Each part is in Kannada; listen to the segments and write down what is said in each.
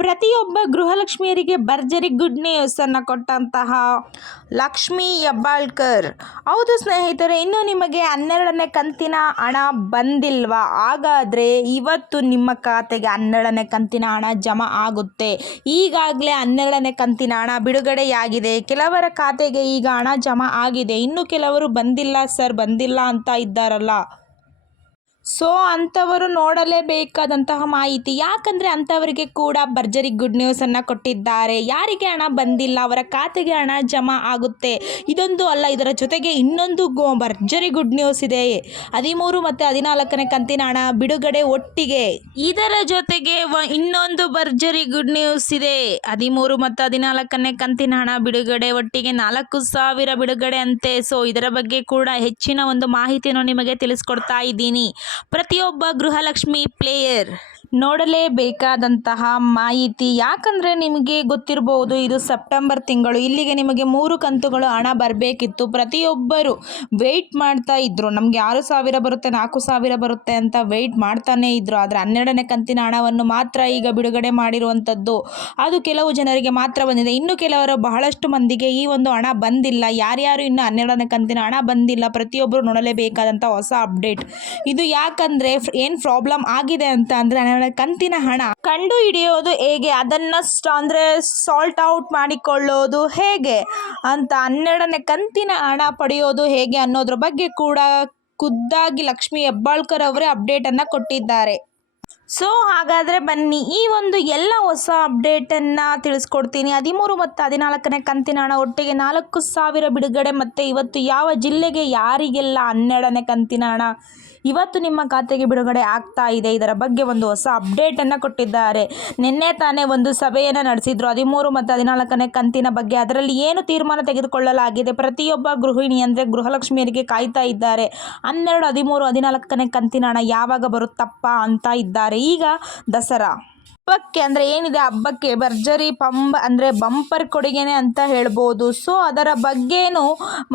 ಪ್ರತಿಯೊಬ್ಬ ಗೃಹಲಕ್ಷ್ಮಿಯರಿಗೆ ಭರ್ಜರಿ ಗುಡ್ ನ್ಯೂಸ್ ಅನ್ನು ಕೊಟ್ಟಂತಹ ಲಕ್ಷ್ಮಿ ಹೆಬ್ಬಾಳ್ಕರ್. ಹೌದು ಸ್ನೇಹಿತರೆ, ಇನ್ನು ನಿಮಗೆ 12ನೇ ಕಂತಿನ ಹಣ ಬಂದಿಲ್ವಾ? ಹಾಗಾದರೆ ಇವತ್ತು ನಿಮ್ಮ ಖಾತೆಗೆ 12ನೇ ಕಂತಿನ ಹಣ ಜಮಾ ಆಗುತ್ತೆ. ಈಗಾಗಲೇ 12ನೇ ಕಂತಿನ ಹಣ ಬಿಡುಗಡೆಯಾಗಿದೆ. ಕೆಲವರ ಖಾತೆಗೆ ಈಗ ಹಣ ಜಮಾ ಆಗಿದೆ, ಇನ್ನು ಕೆಲವರು ಬಂದಿಲ್ಲ ಸರ್ ಬಂದಿಲ್ಲ ಅಂತ ಇದ್ದಾರಲ್ಲ. ಸೊ ಅಂಥವರು ನೋಡಲೇಬೇಕಾದಂತಹ ಮಾಹಿತಿ, ಯಾಕಂದರೆ ಅಂಥವರಿಗೆ ಕೂಡ ಭರ್ಜರಿ ಗುಡ್ ನ್ಯೂಸನ್ನು ಕೊಟ್ಟಿದ್ದಾರೆ. ಯಾರಿಗೆ ಹಣ ಬಂದಿಲ್ಲ ಅವರ ಖಾತೆಗೆ ಹಣ ಜಮಾ ಆಗುತ್ತೆ. ಇದೊಂದು ಅಲ್ಲ, ಇದರ ಜೊತೆಗೆ ಇನ್ನೊಂದು ಭರ್ಜರಿ ಗುಡ್ ನ್ಯೂಸ್ ಇದೆ. 13 ಮತ್ತು 14ನೇ ಕಂತಿನ ಹಣ ಬಿಡುಗಡೆ ಒಟ್ಟಿಗೆ. ಇದರ ಜೊತೆಗೆ ಇನ್ನೊಂದು ಭರ್ಜರಿ ಗುಡ್ ನ್ಯೂಸ್ ಇದೆ. 13 ಮತ್ತು 14ನೇ ಕಂತಿನ ಹಣ ಬಿಡುಗಡೆ ಒಟ್ಟಿಗೆ 4,000 ಬಿಡುಗಡೆ ಅಂತೆ. ಸೊ ಇದರ ಬಗ್ಗೆ ಕೂಡ ಹೆಚ್ಚಿನ ಒಂದು ಮಾಹಿತಿಯನ್ನು ನಿಮಗೆ ತಿಳಿಸ್ಕೊಡ್ತಾ ಇದ್ದೀನಿ. ಪ್ರತಿಯೊಬ್ಬ ಗೃಹಲಕ್ಷ್ಮಿ ಪ್ಲೇಯರ್ ನೋಡಲೇಬೇಕಾದಂತಹ ಮಾಹಿತಿ, ಯಾಕಂದರೆ ನಿಮಗೆ ಗೊತ್ತಿರಬಹುದು ಇದು ಸೆಪ್ಟೆಂಬರ್ ತಿಂಗಳು. ಇಲ್ಲಿಗೆ ನಿಮಗೆ 3 ಕಂತುಗಳು ಹಣ ಬರಬೇಕಿತ್ತು. ಪ್ರತಿಯೊಬ್ಬರು ವೆಯ್ಟ್ ಮಾಡ್ತಾ ಇದ್ದರು, ನಮಗೆ 6,000 ಬರುತ್ತೆ 4,000 ಬರುತ್ತೆ ಅಂತ ವೆಯ್ಟ್ ಮಾಡ್ತಾನೇ ಇದ್ದರು. ಆದರೆ 12ನೇ ಕಂತಿನ ಹಣವನ್ನು ಮಾತ್ರ ಈಗ ಬಿಡುಗಡೆ ಮಾಡಿರುವಂಥದ್ದು. ಅದು ಕೆಲವು ಜನರಿಗೆ ಮಾತ್ರ ಬಂದಿದೆ, ಇನ್ನು ಕೆಲವರು ಬಹಳಷ್ಟು ಮಂದಿಗೆ ಈ ಒಂದು ಹಣ ಬಂದಿಲ್ಲ. ಯಾರ್ಯಾರು ಇನ್ನು 12ನೇ ಕಂತಿನ ಹಣ ಬಂದಿಲ್ಲ, ಪ್ರತಿಯೊಬ್ಬರು ನೋಡಲೇಬೇಕಾದಂಥ ಹೊಸ ಅಪ್ಡೇಟ್ ಇದು. ಯಾಕಂದರೆ ಏನು ಪ್ರಾಬ್ಲಮ್ ಆಗಿದೆ ಅಂತ ಅಂದರೆ, ಕಂತಿನ ಹಣ ಕಂಡು ಹಿಡಿಯೋದು ಹೇಗೆ, ಅದನ್ನು ಅಂದರೆ ಸಾಲ್ಟ್ ಔಟ್ ಮಾಡಿಕೊಳ್ಳೋದು ಹೇಗೆ ಅಂತ, 12ನೇ ಕಂತಿನ ಹಣ ಪಡೆಯೋದು ಹೇಗೆ ಅನ್ನೋದ್ರ ಬಗ್ಗೆ ಕೂಡ ಖುದ್ದಾಗಿ ಲಕ್ಷ್ಮಿ ಹೆಬ್ಬಾಳ್ಕರ್ ಅವರೇ ಅಪ್ಡೇಟನ್ನು ಕೊಟ್ಟಿದ್ದಾರೆ. ಸೊ ಹಾಗಾದರೆ ಬನ್ನಿ ಈ ಒಂದು ಎಲ್ಲ ಹೊಸ ಅಪ್ಡೇಟನ್ನು ತಿಳಿಸ್ಕೊಡ್ತೀನಿ. 13 ಮತ್ತು 14ನೇ ಕಂತಿನ ಹಣ ಒಟ್ಟಿಗೆ 4,000 ಬಿಡುಗಡೆ. ಮತ್ತು ಇವತ್ತು ಯಾವ ಜಿಲ್ಲೆಗೆ ಯಾರಿಗೆಲ್ಲ 12ನೇ ಕಂತಿನ ಹಣ ಇವತ್ತು ನಿಮ್ಮ ಖಾತೆಗೆ ಬಿಡುಗಡೆ ಆಗ್ತಾ ಇದೆ, ಇದರ ಬಗ್ಗೆ ಒಂದು ಹೊಸ ಅಪ್ಡೇಟನ್ನು ಕೊಟ್ಟಿದ್ದಾರೆ. ನಿನ್ನೆ ತಾನೇ ಒಂದು ಸಭೆಯನ್ನು ನಡೆಸಿದ್ರು 13 ಮತ್ತು 14ನೇ ಕಂತಿನ ಬಗ್ಗೆ. ಅದರಲ್ಲಿ ಏನು ತೀರ್ಮಾನ ತೆಗೆದುಕೊಳ್ಳಲಾಗಿದೆ, ಪ್ರತಿಯೊಬ್ಬ ಗೃಹಿಣಿ ಅಂದರೆ ಗೃಹಲಕ್ಷ್ಮಿಯರಿಗೆ ಕಾಯ್ತಾ ಇದ್ದಾರೆ. 12, 13, 14ನೇ ಕಂತಿನ ಹಣ ಯಾವಾಗ ಬರುತ್ತಪ್ಪ ಅಂತ ಇದ್ದಾರೆ. ಈಗ ದಸರಾ ಹಬ್ಬಕ್ಕೆ ಅಂದರೆ ಏನಿದೆ, ಹಬ್ಬಕ್ಕೆ ಭರ್ಜರಿ ಅಂದರೆ ಬಂಪರ್ ಕೊಡುಗೆನೆ ಅಂತ ಹೇಳ್ಬೋದು. ಸೊ ಅದರ ಬಗ್ಗೆನೂ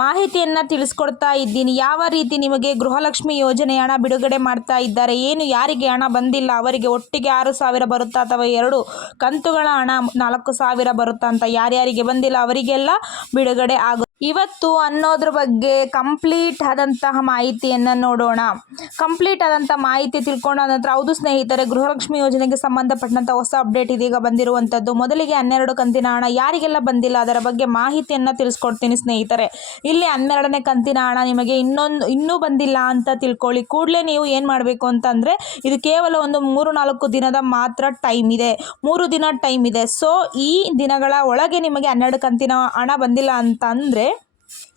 ಮಾಹಿತಿಯನ್ನು ತಿಳಿಸ್ಕೊಡ್ತಾ ಇದ್ದೀನಿ. ಯಾವ ರೀತಿ ನಿಮಗೆ ಗೃಹಲಕ್ಷ್ಮಿ ಯೋಜನೆ ಹಣ ಬಿಡುಗಡೆ ಮಾಡ್ತಾ ಇದ್ದಾರೆ, ಏನು ಯಾರಿಗೆ ಹಣ ಬಂದಿಲ್ಲ ಅವರಿಗೆ ಒಟ್ಟಿಗೆ 6,000 ಬರುತ್ತಾ ಅಥವಾ 2 ಕಂತುಗಳ ಹಣ 4,000 ಬರುತ್ತಾ ಅಂತ, ಯಾರ್ಯಾರಿಗೆ ಬಂದಿಲ್ಲ ಅವರಿಗೆಲ್ಲ ಬಿಡುಗಡೆ ಆಗುತ್ತೆ ಇವತ್ತು ಅನ್ನೋದ್ರ ಬಗ್ಗೆ ಕಂಪ್ಲೀಟ್ ಆದಂತಹ ಮಾಹಿತಿಯನ್ನು ನೋಡೋಣ. ಕಂಪ್ಲೀಟ್ ಆದಂಥ ಮಾಹಿತಿ ತಿಳ್ಕೊಂಡ ನಂತರ, ಹೌದು ಸ್ನೇಹಿತರೆ, ಗೃಹಲಕ್ಷ್ಮಿ ಯೋಜನೆಗೆ ಸಂಬಂಧಪಟ್ಟಂಥ ಹೊಸ ಅಪ್ಡೇಟ್ ಇದೀಗ ಬಂದಿರುವಂಥದ್ದು. ಮೊದಲಿಗೆ 12 ಕಂತಿನ ಹಣ ಯಾರಿಗೆಲ್ಲ ಬಂದಿಲ್ಲ ಅದರ ಬಗ್ಗೆ ಮಾಹಿತಿಯನ್ನು ತಿಳಿಸ್ಕೊಡ್ತೀನಿ ಸ್ನೇಹಿತರೆ. ಇಲ್ಲಿ 12ನೇ ಕಂತಿನ ಹಣ ನಿಮಗೆ ಇನ್ನೂ ಬಂದಿಲ್ಲ ಅಂತ ತಿಳ್ಕೊಳ್ಳಿ. ಕೂಡಲೇ ನೀವು ಏನು ಮಾಡಬೇಕು ಅಂತಂದರೆ, ಇದು ಕೇವಲ ಒಂದು 3-4 ದಿನದ ಮಾತ್ರ ಟೈಮ್ ಇದೆ, 3 ದಿನ ಟೈಮ್ ಇದೆ. ಸೊ ಈ ದಿನಗಳ ಒಳಗೆ ನಿಮಗೆ 12 ಕಂತಿನ ಹಣ ಬಂದಿಲ್ಲ ಅಂತ ಅಂದರೆ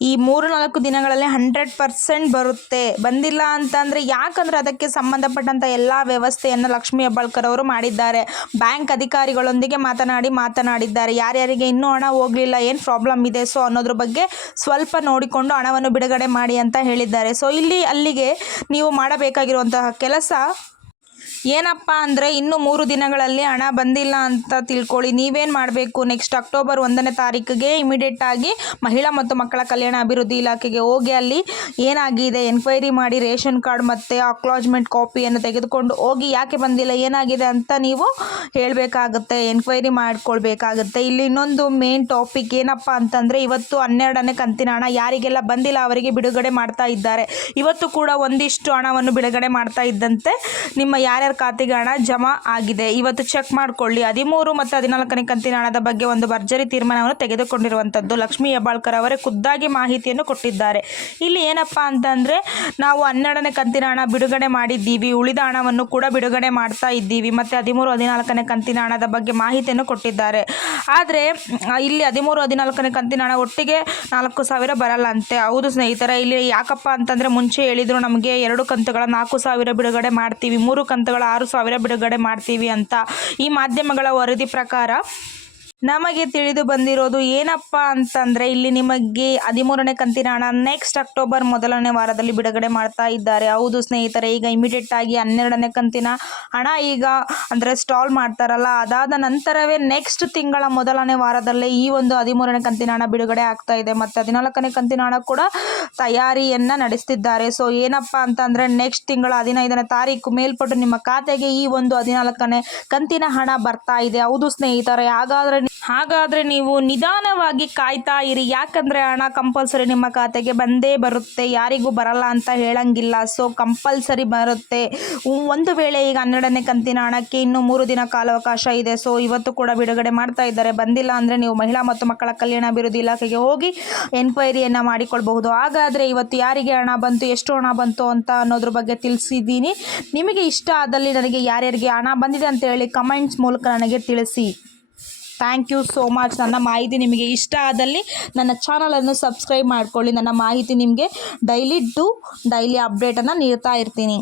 ಈ 3-4 ದಿನಗಳಲ್ಲಿ 100% ಬರುತ್ತೆ. ಬಂದಿಲ್ಲ ಅಂತಂದರೆ, ಯಾಕಂದರೆ ಅದಕ್ಕೆ ಸಂಬಂಧಪಟ್ಟಂಥ ಎಲ್ಲ ವ್ಯವಸ್ಥೆಯನ್ನು ಲಕ್ಷ್ಮಿ ಹೆಬ್ಬಾಳ್ಕರ್ ಅವರು ಮಾಡಿದ್ದಾರೆ. ಬ್ಯಾಂಕ್ ಅಧಿಕಾರಿಗಳೊಂದಿಗೆ ಮಾತನಾಡಿದ್ದಾರೆ. ಯಾರ್ಯಾರಿಗೆ ಇನ್ನೂ ಹಣ ಹೋಗಲಿಲ್ಲ, ಏನು ಪ್ರಾಬ್ಲಮ್ ಇದೆ ಸೊ ಅನ್ನೋದ್ರ ಬಗ್ಗೆ ಸ್ವಲ್ಪ ನೋಡಿಕೊಂಡು ಹಣವನ್ನು ಬಿಡುಗಡೆ ಮಾಡಿ ಅಂತ ಹೇಳಿದ್ದಾರೆ. ಸೊ ಅಲ್ಲಿಗೆ ನೀವು ಮಾಡಬೇಕಾಗಿರುವಂತಹ ಕೆಲಸ ಏನಪ್ಪ ಅಂದರೆ, ಇನ್ನು 3 ದಿನಗಳಲ್ಲಿ ಹಣ ಬಂದಿಲ್ಲ ಅಂತ ತಿಳ್ಕೊಳ್ಳಿ. ನೀವೇನು ಮಾಡಬೇಕು, ನೆಕ್ಸ್ಟ್ ಅಕ್ಟೋಬರ್ 1ನೇ ತಾರೀಕಿಗೆ ಇಮಿಡಿಯೇಟಾಗಿ ಮಹಿಳಾ ಮತ್ತು ಮಕ್ಕಳ ಕಲ್ಯಾಣ ಅಭಿವೃದ್ಧಿ ಇಲಾಖೆಗೆ ಹೋಗಿ ಅಲ್ಲಿ ಏನಾಗಿದೆ ಎನ್ಕ್ವೈರಿ ಮಾಡಿ ರೇಷನ್ ಕಾರ್ಡ್ ಮತ್ತು ಅಕ್ನಾಲಜ್ಮೆಂಟ್ ಕಾಪಿಯನ್ನು ತೆಗೆದುಕೊಂಡು ಹೋಗಿ ಯಾಕೆ ಬಂದಿಲ್ಲ ಏನಾಗಿದೆ ಅಂತ ನೀವು ಹೇಳಬೇಕಾಗುತ್ತೆ, ಎನ್ಕ್ವೈರಿ ಮಾಡ್ಕೊಳ್ಬೇಕಾಗುತ್ತೆ. ಇಲ್ಲಿ ಇನ್ನೊಂದು ಮೇನ್ ಟಾಪಿಕ್ ಏನಪ್ಪ ಅಂತಂದರೆ, ಇವತ್ತು 12ನೇ ಕಂತಿನ ಹಣ ಯಾರಿಗೆಲ್ಲ ಬಂದಿಲ್ಲ ಅವರಿಗೆ ಬಿಡುಗಡೆ ಮಾಡ್ತಾ ಇದ್ದಾರೆ. ಇವತ್ತು ಕೂಡ ಒಂದಿಷ್ಟು ಹಣವನ್ನು ಬಿಡುಗಡೆ ಮಾಡ್ತಾ ಇದ್ದಂತೆ ನಿಮ್ಮ ಯಾರ್ಯಾರ ಖಾತೆಗೆ ಹಣ ಜಮಾ ಆಗಿದೆ ಇವತ್ತು ಚೆಕ್ ಮಾಡಿಕೊಳ್ಳಿ. 13 ಮತ್ತು 14ನೇ ಕಂತಿನ ಹಣದ ಬಗ್ಗೆ ಒಂದು ಭರ್ಜರಿ ತೀರ್ಮಾನವನ್ನು ತೆಗೆದುಕೊಂಡಿರುವಂಥದ್ದು ಲಕ್ಷ್ಮಿ ಹೆಬ್ಬಾಳ್ಕರ್ ಅವರೇ ಖುದ್ದಾಗಿ ಮಾಹಿತಿಯನ್ನು ಕೊಟ್ಟಿದ್ದಾರೆ. ಇಲ್ಲಿ ಏನಪ್ಪ ಅಂತಂದರೆ, ನಾವು 12ನೇ ಕಂತಿನ ಹಣ ಬಿಡುಗಡೆ ಮಾಡಿದ್ದೀವಿ, ಉಳಿದ ಹಣವನ್ನು ಕೂಡ ಬಿಡುಗಡೆ ಮಾಡ್ತಾ ಇದ್ದೀವಿ. ಮತ್ತು 13, 14ನೇ ಕಂತಿನ ಹಣದ ಬಗ್ಗೆ ಮಾಹಿತಿಯನ್ನು ಕೊಟ್ಟಿದ್ದಾರೆ. ಆದರೆ ಇಲ್ಲಿ 13, 14ನೇ ಕಂತಿನ ಹಣ ಒಟ್ಟಿಗೆ 4,000 ಬರಲ್ಲ ಅಂತೆ. ಹೌದು ಸ್ನೇಹಿತರೆ, ಇಲ್ಲಿ ಯಾಕಪ್ಪ ಅಂತಂದರೆ, ಮುಂಚೆ ಹೇಳಿದರು ನಮಗೆ 2 ಕಂತುಗಳ 4,000 ಬಿಡುಗಡೆ ಮಾಡ್ತೀವಿ, 3 ಕಂತುಗಳ 6,000 ಬಿಡುಗಡೆ ಮಾಡ್ತೀವಿ ಅಂತ. ಈ ಮಾಧ್ಯಮಗಳ ವರದಿ ಪ್ರಕಾರ ನಮಗೆ ತಿಳಿದು ಬಂದಿರೋದು ಏನಪ್ಪ ಅಂತಂದರೆ ಇಲ್ಲಿ ನಿಮಗೆ 13ನೇ ಕಂತಿನ ಹಣ ನೆಕ್ಸ್ಟ್ ಅಕ್ಟೋಬರ್ ಮೊದಲನೇ ವಾರದಲ್ಲಿ ಬಿಡುಗಡೆ ಮಾಡ್ತಾ ಇದ್ದಾರೆ. ಹೌದು ಸ್ನೇಹಿತರೆ, ಈಗ ಇಮಿಡಿಯೇಟ್ ಆಗಿ 12ನೇ ಕಂತಿನ ಹಣ ಈಗ ಅಂದರೆ ಸ್ಟಾಲ್ ಮಾಡ್ತಾರಲ್ಲ, ಅದಾದ ನಂತರವೇ ನೆಕ್ಸ್ಟ್ ತಿಂಗಳ ಮೊದಲನೇ ವಾರದಲ್ಲೇ ಈ ಒಂದು 13ನೇ ಕಂತಿನ ಹಣ ಬಿಡುಗಡೆ ಆಗ್ತಾ ಇದೆ. ಮತ್ತು 14ನೇ ಕಂತಿನ ಹಣ ಕೂಡ ತಯಾರಿಯನ್ನು ನಡೆಸ್ತಿದ್ದಾರೆ. ಸೊ ಏನಪ್ಪ ಅಂತಂದರೆ ನೆಕ್ಸ್ಟ್ ತಿಂಗಳ 15ನೇ ತಾರೀಕು ಮೇಲ್ಪಟ್ಟು ನಿಮ್ಮ ಖಾತೆಗೆ ಈ ಒಂದು 14ನೇ ಕಂತಿನ ಹಣ ಬರ್ತಾ ಇದೆ. ಹೌದು ಸ್ನೇಹಿತರೆ, ಹಾಗಾದರೆ ನೀವು ನಿಧಾನವಾಗಿ ಕಾಯ್ತಾ ಇರಿ. ಯಾಕಂದರೆ ಹಣ ಕಂಪಲ್ಸರಿ ನಿಮ್ಮ ಖಾತೆಗೆ ಬಂದೇ ಬರುತ್ತೆ, ಯಾರಿಗೂ ಬರಲ್ಲ ಅಂತ ಹೇಳಂಗಿಲ್ಲ. ಸೊ ಕಂಪಲ್ಸರಿ ಬರುತ್ತೆ. ಒಂದು ವೇಳೆ ಈಗ 12ನೇ ಕಂತಿನ ಹಣಕ್ಕೆ ಇನ್ನೂ 3 ದಿನ ಕಾಲಾವಕಾಶ ಇದೆ. ಸೊ ಇವತ್ತು ಕೂಡ ಬಿಡುಗಡೆ ಮಾಡ್ತಾ ಇದ್ದಾರೆ. ಬಂದಿಲ್ಲ ಅಂದರೆ ನೀವು ಮಹಿಳಾ ಮತ್ತು ಮಕ್ಕಳ ಕಲ್ಯಾಣ ಅಭಿವೃದ್ಧಿ ಇಲಾಖೆಗೆ ಹೋಗಿ ಎನ್ಕ್ವೈರಿಯನ್ನು ಮಾಡಿಕೊಳ್ಬಹುದು. ಹಾಗಾದರೆ ಇವತ್ತು ಯಾರಿಗೆ ಹಣ ಬಂತು, ಎಷ್ಟು ಹಣ ಬಂತು ಅಂತ ಅನ್ನೋದ್ರ ಬಗ್ಗೆ ತಿಳಿಸಿದ್ದೀನಿ. ನಿಮಗೆ ಇಷ್ಟ ಆದಲ್ಲಿ ನನಗೆ ಯಾರ್ಯಾರಿಗೆ ಹಣ ಬಂದಿದೆ ಅಂತ ಹೇಳಿ ಕಮೆಂಟ್ಸ್ ಮೂಲಕ ನನಗೆ ತಿಳಿಸಿ. Thank you so much. ನನ್ನ ಮಾಹಿತಿ ನಿಮಗೆ ಇಷ್ಟ ಆದಲ್ಲಿ ನನ್ನ ಚಾನಲನ್ನು ಸಬ್ಸ್ಕ್ರೈಬ್ ಮಾಡ್ಕೊಳ್ಳಿ. ನನ್ನ ಮಾಹಿತಿ ನಿಮಗೆ ಡೈಲಿ ಅಪ್ಡೇಟನ್ನು ನೀಡ್ತಾ ಇರ್ತೀನಿ.